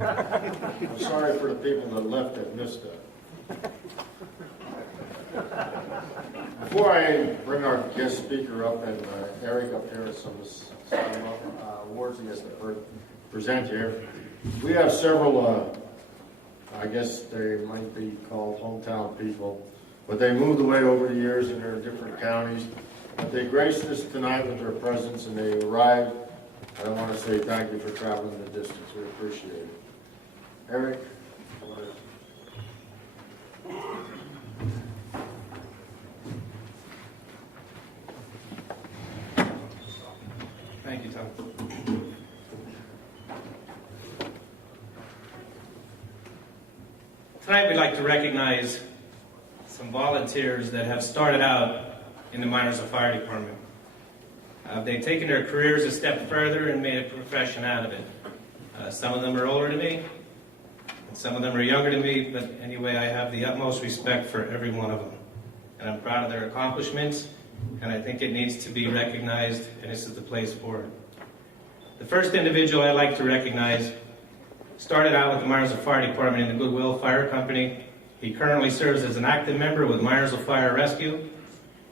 I'm sorry for the people that left that missed that. Before I bring our guest speaker up and Eric up here, some awards he has to present here, we have several, I guess they might be called hometown people, but they moved away over the years and they're in different counties. But they graced us tonight with their presence and they arrived. I want to say thank you for traveling the distance. We appreciate it. Eric? Thank you, Tom. Tonight we'd like to recognize some volunteers that have started out in the Minersville Fire Department. They've taken their careers a step further and made a profession out of it. Some of them are older than me, and some of them are younger than me, but anyway, I have the utmost respect for every one of them. And I'm proud of their accomplishments, and I think it needs to be recognized, and this is the place for it. The first individual I'd like to recognize started out with the Minersville Fire Department in the Goodwill Fire Company. He currently serves as an active member with Minersville Fire Rescue.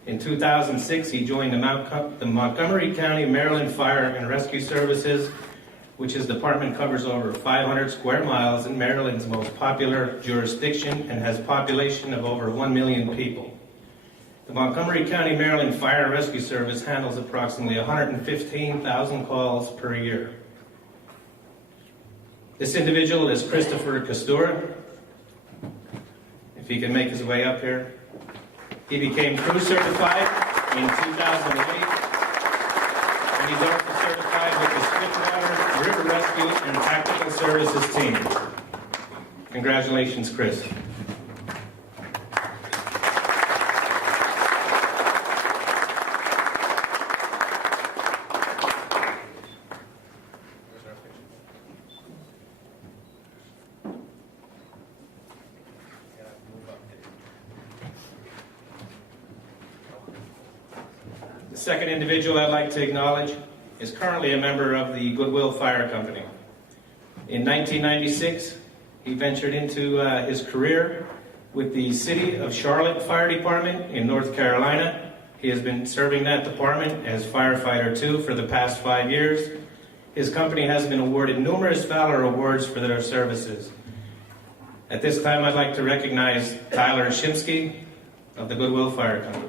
In 2006, he joined the Montgomery County, Maryland Fire and Rescue Services, which his department covers over 500 square miles in Maryland's most popular jurisdiction and has a population of over 1 million people. The Montgomery County, Maryland Fire and Rescue Service handles approximately 115,000 calls per year. This individual is Christopher Costura. If he can make his way up here. He became crew certified in 2008, and he's also certified with the Swiftwater River Rescue and Tactical Services team. Congratulations, Chris. The second individual I'd like to acknowledge is currently a member of the Goodwill Fire Company. In 1996, he ventured into his career with the City of Charlotte Fire Department in North Carolina. He has been serving that department as firefighter 2 for the past 5 years. His company has been awarded numerous Valor Awards for their services. At this time, I'd like to recognize Tyler Shimsky of the Goodwill Fire Company.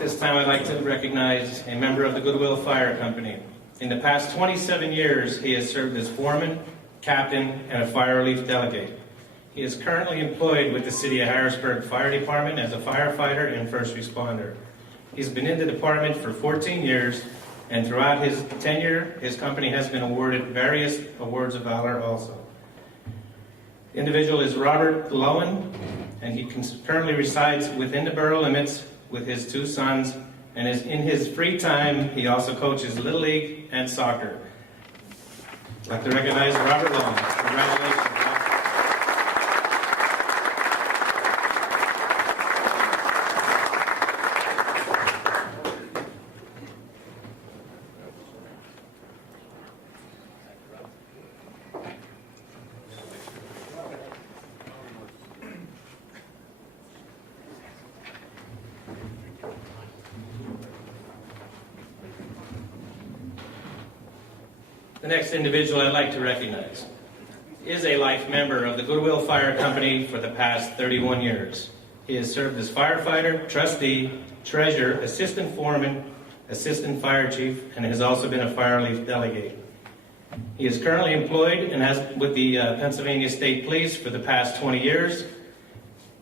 This time I'd like to recognize a member of the Goodwill Fire Company. In the past 27 years, he has served as foreman, captain, and a fire relief delegate. He is currently employed with the City of Harrisburg Fire Department as a firefighter and first responder. He's been in the department for 14 years, and throughout his tenure, his company has been awarded various awards of valor also. The individual is Robert Lowen, and he currently resides within the borough limits with his 2 sons, and in his free time, he also coaches Little League and soccer. I'd like to recognize Robert Lowen. Congratulations, Rob. The next individual I'd like to recognize is a life member of the Goodwill Fire Company for the past 31 years. He has served as firefighter, trustee, treasurer, assistant foreman, assistant fire chief, and has also been a fire relief delegate. He is currently employed and has with the Pennsylvania State Police for the past 20 years.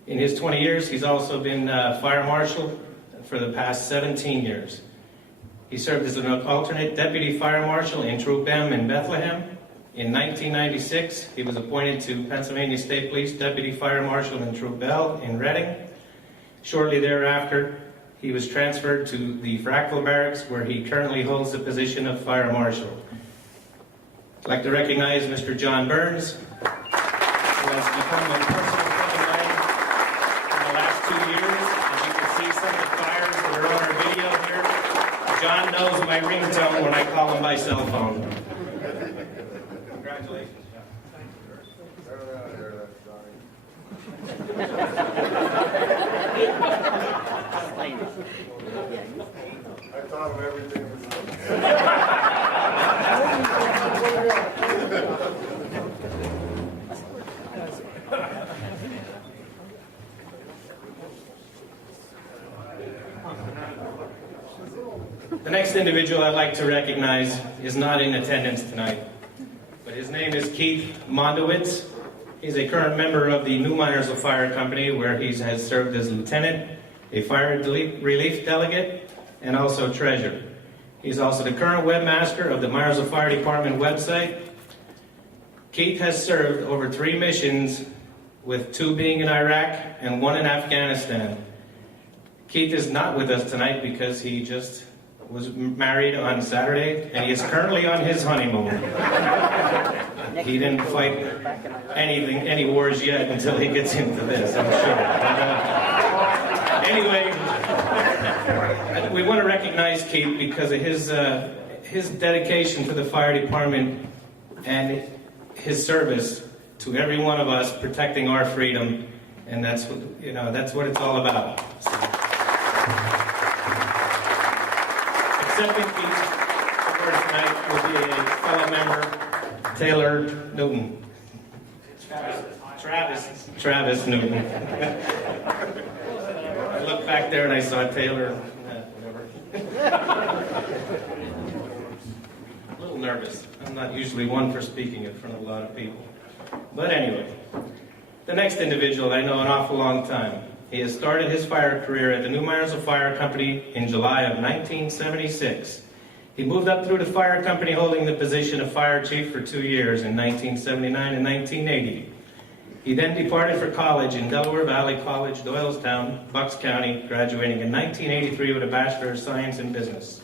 In his 20 years, he's also been fire marshal for the past 17 years. He served as an alternate deputy fire marshal in Troop M in Bethlehem. In 1996, he was appointed to Pennsylvania State Police Deputy Fire Marshal in Troop L in Reading. Shortly thereafter, he was transferred to the Frackville Barracks, where he currently holds the position of Fire Marshal. I'd like to recognize Mr. John Burns, who has become a personal friend of mine in the last 2 years. As you can see, some of the fires that are on our video here. John knows my ringtone when I call him by cell phone. Congratulations, John. I thought of everything. The next individual I'd like to recognize is not in attendance tonight, but his name is Keith Mondowitz. He's a current member of the New Minersville Fire Company, where he has served as lieutenant, a fire relief delegate, and also treasurer. He's also the current webmaster of the Minersville Fire Department website. Keith has served over 3 missions, with 2 being in Iraq and 1 in Afghanistan. Keith is not with us tonight because he just was married on Saturday, and he is currently on his honeymoon. He didn't fight any wars yet until he gets into this, I'm sure. But, anyway, we want to recognize Keith because of his dedication to the fire department and his service to every one of us, protecting our freedom, and that's what it's all about. Accepting Keith's award tonight will be a fellow member, Taylor Newton. Travis Newton. I looked back there and I saw Taylor. Whatever. A little nervous. I'm not usually one for speaking in front of a lot of people. But anyway, the next individual I know an awful long time. He has started his fire career at the New Minersville Fire Company in July of 1976. He moved up through the fire company, holding the position of fire chief for 2 years in 1979 and 1980. He then departed for college in Delaware Valley College, Doylestown, Bucks County, graduating in 1983 with a Bachelor of Science in Business.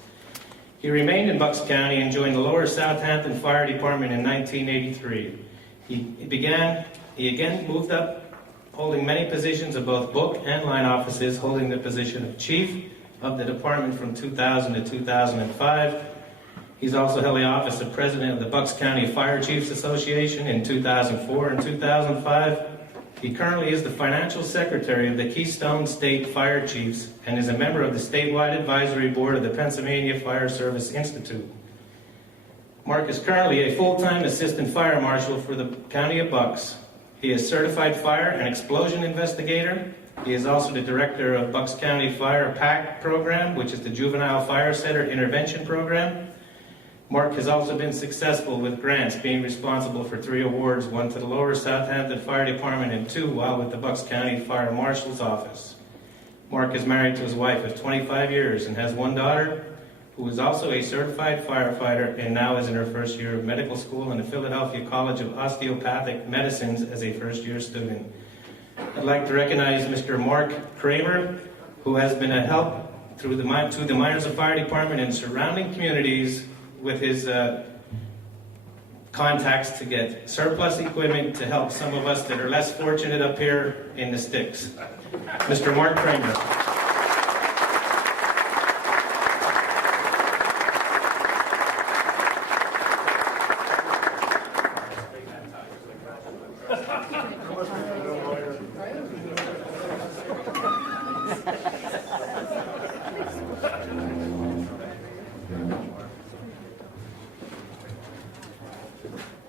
He remained in Bucks County and joined the Lower Southampton Fire Department in 1983. He again moved up, holding many positions of both book and line offices, holding the position of chief of the department from 2000 to 2005. He's also held the office of president of the Bucks County Fire Chiefs Association in 2004 and 2005. He currently is the financial secretary of the Keystone State Fire Chiefs and is a member of the statewide advisory board of the Pennsylvania Fire Service Institute. Mark is currently a full-time assistant fire marshal for the County of Bucks. He is certified fire and explosion investigator. He is also the director of Bucks County Fire PAC program, which is the Juvenile Fire Center Intervention Program. Mark has also been successful with grants, being responsible for 3 awards, 1 to the Lower Southampton Fire Department and 2 while with the Bucks County Fire Marshal's Office. Mark is married to his wife of 25 years and has 1 daughter, who is also a certified firefighter and now is in her first year of medical school in the Philadelphia College of Osteopathic Medicines as a first-year student. I'd like to recognize Mr. Mark Kramer, who has been a help to the Minersville Fire Department and surrounding communities with his contacts to get surplus equipment to help some of us that are less fortunate up here in the sticks. Mr. Mark Kramer.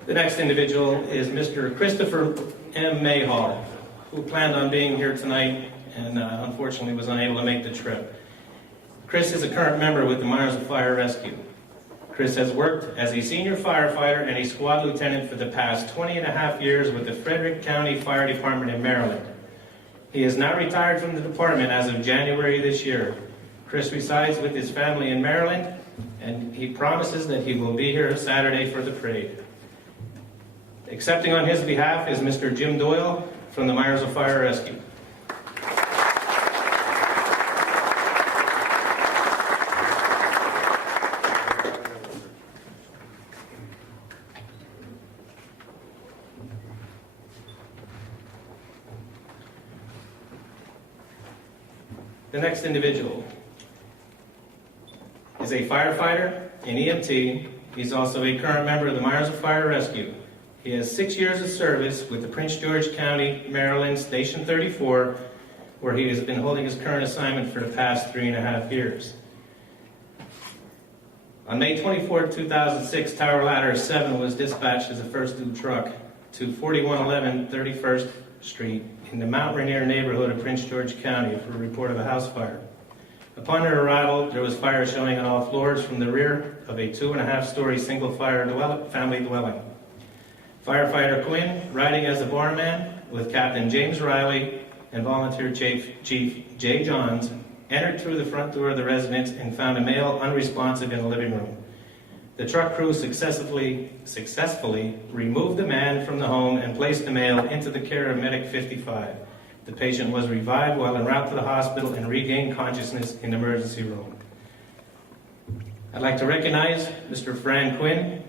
The next individual is Mr. Christopher M. Mayhall, who planned on being here tonight and unfortunately was unable to make the trip. Chris is a current member with the Minersville Fire Rescue. Chris has worked as a senior firefighter and a squad lieutenant for the past 20 and a half years with the Frederick County Fire Department in Maryland. He is now retired from the department as of January this year. Chris resides with his family in Maryland, and he promises that he will be here Saturday for the parade. Accepting on his behalf is Mr. Jim Doyle from the Minersville Fire Rescue. The next individual is a firefighter, an EMT. He's also a current member of the Minersville Fire Rescue. He has 6 years of service with the Prince George County, Maryland, Station 34, where he has been holding his current assignment for the past 3.5 years. On May 24, 2006, Tower Ladder 7 was dispatched as a first due truck to 4111 31st Street in the Mount Rainier neighborhood of Prince George County for a report of a house fire. Upon her arrival, there was fire showing on all floors from the rear of a 2.5-story family dwelling. Firefighter Quinn, riding as a barman with Captain James Riley and Volunteer Chief Jay Johns, entered through the front door of the residence and found a male unresponsive in the living room. The truck crew successfully removed the man from the home and placed the male into the care of Medic 55. The patient was revived while en route to the hospital and regained consciousness in the emergency room. I'd like to recognize Mr. Fran Quinn.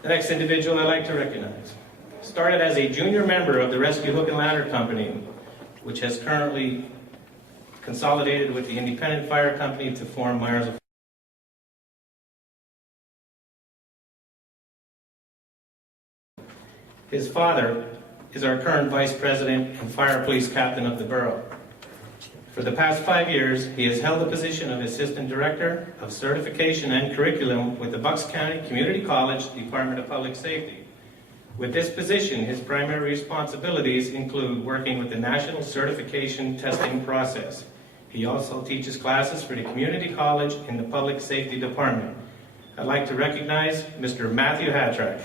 The next individual I'd like to recognize started as a junior member of the Rescue Hook and Ladder Company, which has currently consolidated with the Independent Fire Company to form Minersville. His father is our current Vice President and Fire Police Captain of the borough. For the past 5 years, he has held the position of Assistant Director of Certification and Curriculum with the Bucks County Community College Department of Public Safety. With this position, his primary responsibilities include working with the National Certification Testing process. He also teaches classes for the Community College in the Public Safety Department. I'd like to recognize Mr. Matthew Hatrack.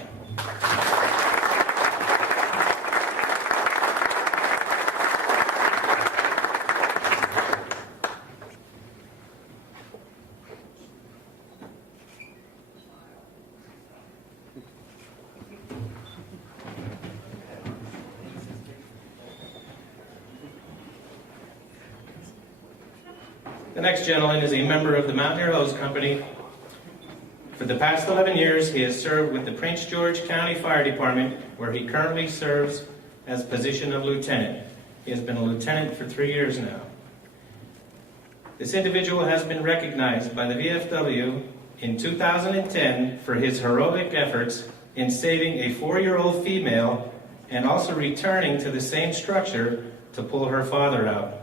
The next gentleman is a member of the Mountaineer Hose Company. For the past 11 years, he has served with the Prince George County Fire Department, where he currently serves as position of lieutenant. He has been a lieutenant for 3 years now. This individual has been recognized by the VFW in 2010 for his heroic efforts in saving a 4-year-old female and also returning to the same structure to pull her father out.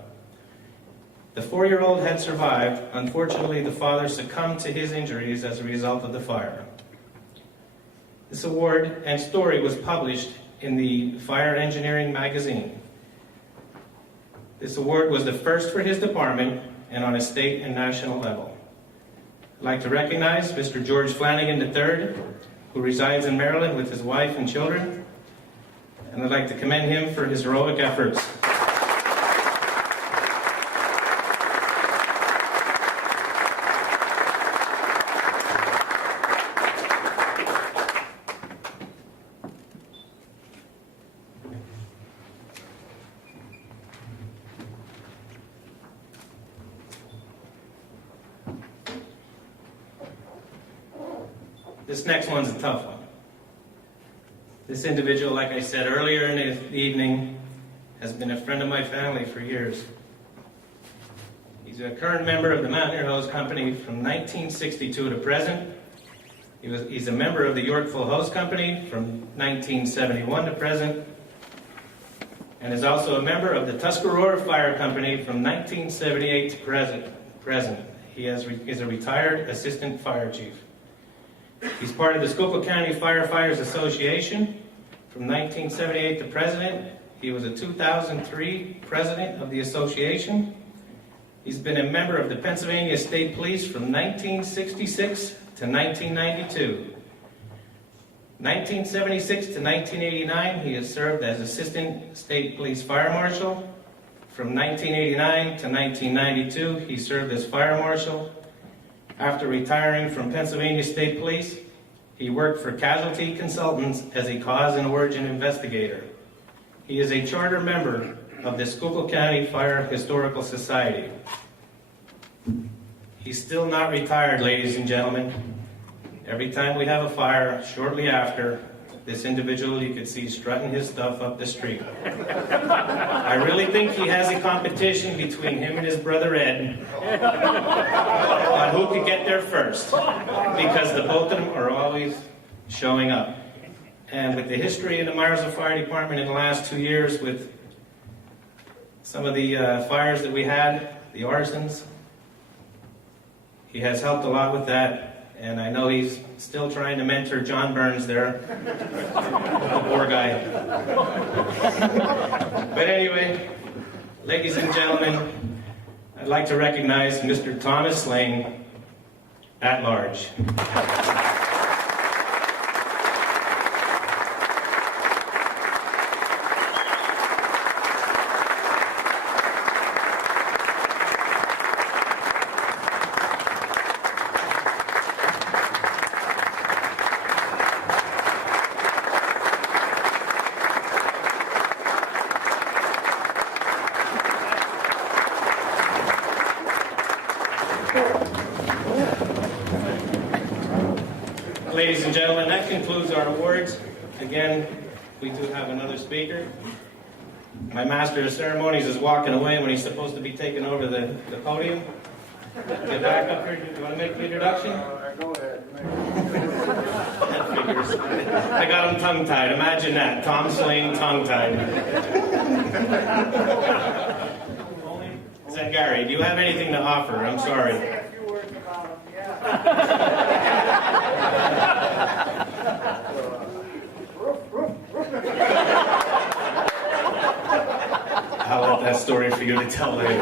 The 4-year-old had survived. Unfortunately, the father succumbed to his injuries as a result of the fire. This award and story was published in the Fire Engineering magazine. This award was the first for his department and on a state and national level. I'd like to recognize Mr. George Flanagan III, who resides in Maryland with his wife and children, and I'd like to commend him for his heroic efforts. This next one's a tough one. This individual, like I said earlier in the evening, has been a friend of my family for years. He's a current member of the Mountaineer Hose Company from 1962 to present. He's a member of the Yorkville Hose Company from 1971 to present, and is also a member of the Tuscarora Fire Company from 1978 to present. He is a retired assistant fire chief. He's part of the Scvffa County Firefighters Association. From 1978 to president, he was a 2003 president of the association. He's been a member of the Pennsylvania State Police from 1966 to 1992. 1976 to 1989, he has served as Assistant State Police Fire Marshal. From 1989 to 1992, he served as Fire Marshal. After retiring from Pennsylvania State Police, he worked for Casualty Consultants as a cause and origin investigator. He is a charter member of the Scvffa County Fire Historical Society. He's still not retired, ladies and gentlemen. Every time we have a fire, shortly after, this individual you can see strutting his stuff up the street. I really think he has a competition between him and his brother Ed on who could get there first, because the both of them are always showing up. And with the history in the Minersville Fire Department in the last 2 years, with some of the fires that we had, the arsons, he has helped a lot with that. And I know he's still trying to mentor John Burns there, the poor guy. But anyway, ladies and gentlemen, I'd like to recognize Mr. Thomas Lane at large. Ladies and gentlemen, that concludes our awards. Again, we do have another speaker. My master of ceremonies is walking away when he's supposed to be taking over the podium. Get back up here. Do you want to make the introduction? Go ahead. That figures. I got him tongue-tied. Imagine that. Tom Slane tongue-tied. Zangari, do you have anything to offer? I'm sorry. Say a few words about him, yeah. I'll let that story for you to tell later.